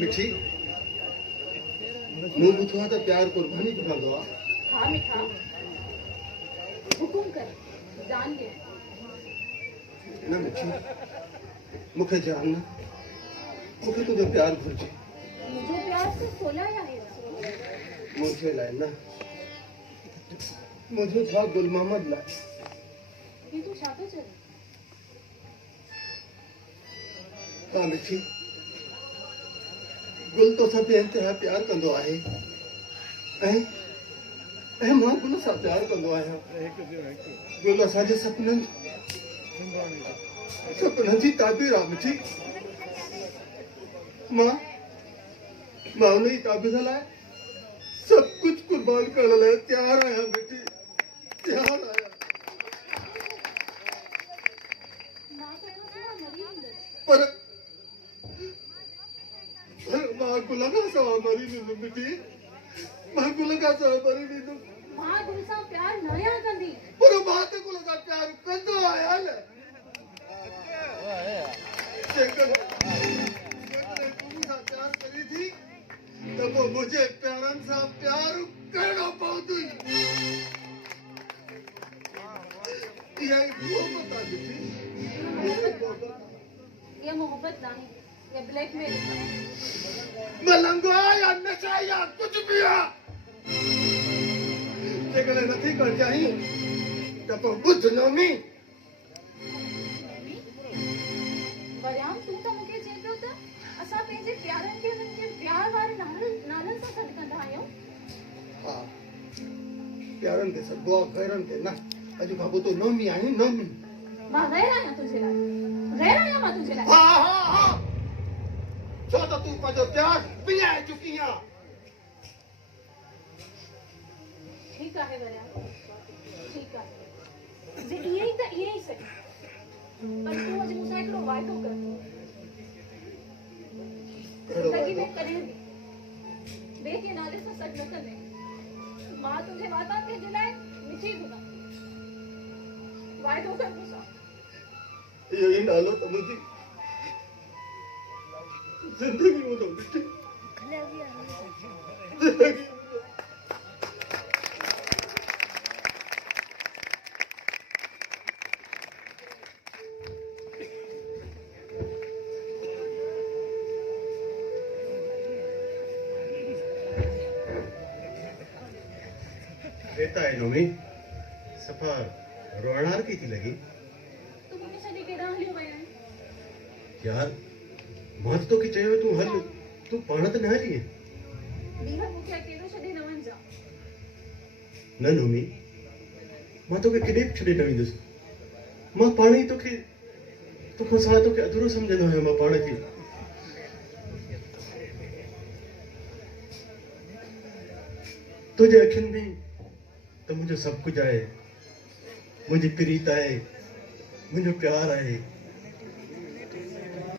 मिठी मूं ॿुधो आहे त प्यार क़ुर्बानी बि कंदो आहे। हाँ मिठा, हुकुम कर, जान दे। न मिठी, मूंखे जान न, मूंखे तुंहिंजो प्यार घुरिजे। मुझे प्यार से सोलाया है। मुझे लाइ न, मुझे छा गुल मोहम्मद लाइ। ये तू छा थो चवे? हाँ मिठी, गुल तो सब बेइंतिहा प्यार कंदो आहे ऐं मां गुल सां प्यार कंदो आहियां। गुल असांजे सपननि जी ताबीर आहे मिठी। मां उन जी ताबीर लाइ सब कुछ कुर्बान करण लाइ तैयार आहियां मिठी, तैयार आहियां। पर मां गुल खां सवाइ मरी वेंदुमि मिठी, मां गुल खां सवाइ मरी वेंदुमि। मां गुल सां प्यार न आहियां कंदी। पर मां त गुल सां प्यार कंदो आहियां न। जेकर तूं सां प्यार करी थी त पोइ मुंहिंजे प्यारनि सां प्यार करणो पवंदो। इहा ई मोहबत आहे मिठी। ये मोहब्बत नहीं, ये ब्लैकमेल है। मलंगो या नशा या कुछ भी आहे। जेकॾहिं नथी करणु चाहीं त पोइ ॿुध नोमी। वरियाम तू त मूंखे चए पियो त असां पंहिंजे प्यारनि खे हुननि जे प्यार वारे नालनि सां सॾु कंदा आहियूं। हा, प्यारनि खे सॾिबो आहे, गैरनि खे न। अॼु खां पोइ तूं नोमी आहीं, नोमी। मां गैर आहियां तुंहिंजे लाइ, गैर आहियां मां तुंहिंजे लाइ। हा हा हा, छो त तूं पंहिंजो प्यार पिञाए चुकी आहे। ठीकु आहे वरियाम, ठीकु आहे। जे इहे ई त इहे ई सही। पर तूं अॼु मूंसां हिकिड़ो वाइदो कर। ज़िंदगी में कॾहिं बि ॿिए के नाले सां सॾु न कंदे। मां तुंहिंजे वातनि खे जे लाइ मिठी ॿुधां। वाइदो कर मूंसां। इहो ई नालो त मुंहिंजी ज़िंदगी हूंदो मिठी, ज़िंदगी। रहता है नोमी, सफा रोअणार की थी लगी। तू मूंखे छॾे केॾांहुं हलियो वियो आहीं? यार मां त तोखे चयो तूं हल, तूं पाण त न हली। ॿीहर मूंखे अकेलो छॾे न वञिजां। न नोमी, मां तोखे केॾे बि छॾे न वेंदुसि। मां पाण ई तोखां सवाइ तोखे अधूरो सम्झंदो आहियां। मां पाण खे तुंहिंजे अखियुनि में त मुंहिंजो सभु कुझु आहे। मुंहिंजी प्रीत आहे, मुंहिंजो प्यार आहे।